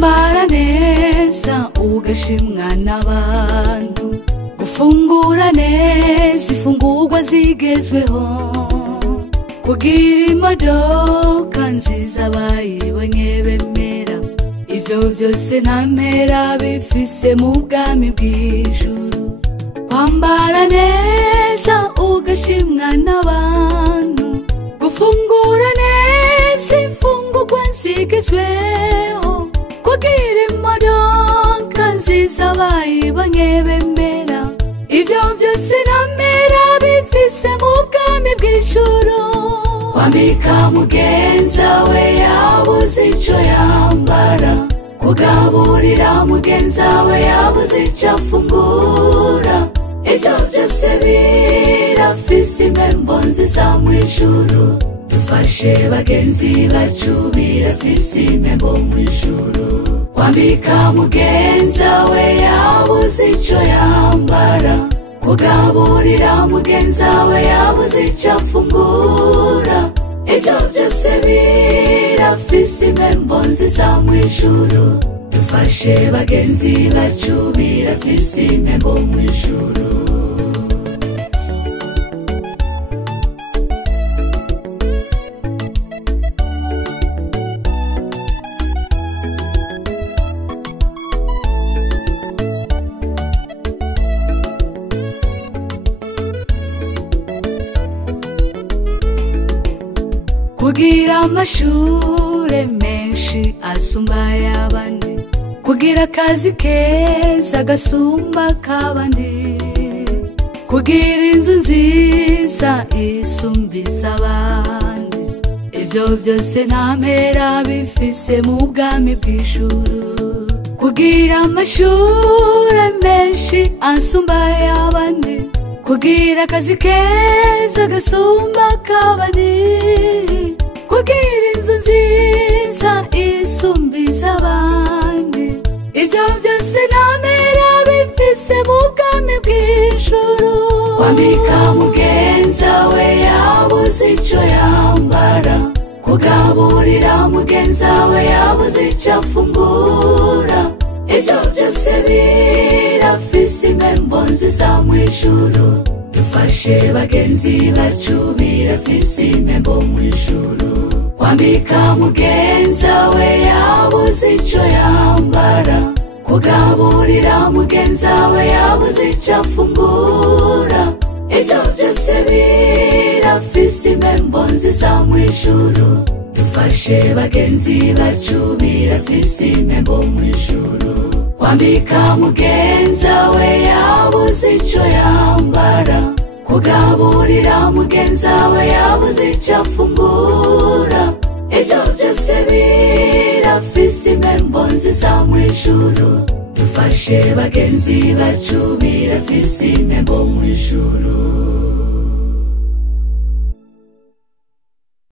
kwambara neza ugashimwa n'abantu, gufungura neza ifungurwa zigezweho, kugira imodoka nziza bayibonye bemera, ivyo byose nta mpera bifise mu bwami bw'ijuru. Kwambara neza ugashimwa n'abantu, gufungura neza ifungurwa zigezweho, kugira imodoka nziza bayibonye bemera, ivyo byose nta mpera bifise mu bwami bw'ijuru. Kwambika mugenza we yabuze ico yambara, kugaburira mugenza we yabuze ico afungura, ivyo byose birafise impembo nziza mw'ijuru. Dufashe bagenzi bacu birafise impembo mw'ijuru. Kwambika mugenza we yabuze ico yambara, kugaburira mugenza we yabuze ico afungura, ivyo byose birafise impembo nziza mw'ijuru. Dufashe bagenzi bacu birafise impembo mw'ijuru. Kugira amashure menshi asumba y'abandi, kugira akazi keza gasumba k'abandi, kugira inzu nziza isumbiza abandi, ivyo byose nta mpera bifise mu bwami bw'ijuru. Kugira amashure menshi asumba y'abandi, kugira akazi keza gasumba k'abandi, kugira inzu nziza isumbiza abandi, ivyo byose nta mpera bifise mu bwami bw'ijuru. Kwambika mugenza we yabuze ico yambara, kugaburira mugenza we yabuze ico afungura, ivyo byose birafise impembo nziza mw'ijuru. Dufashe bagenzi bacu birafise impembo mw'ijuru. Kwambika mugenza we yabuze ico yambara, kugaburira mugenza we yabuze ico afungura, ivyo byose birafise impembo nziza mw'ijuru. Dufashe bagenzi bacu birafise impembo mw'ijuru. Kwambika mugenza we yabuze ico yambara, kugaburira mugenza we yabuze ico afungura, ivyo byose birafise impembo nziza mw'ijuru. Dufashe bagenzi bacu birafise impembo mw'ijuru.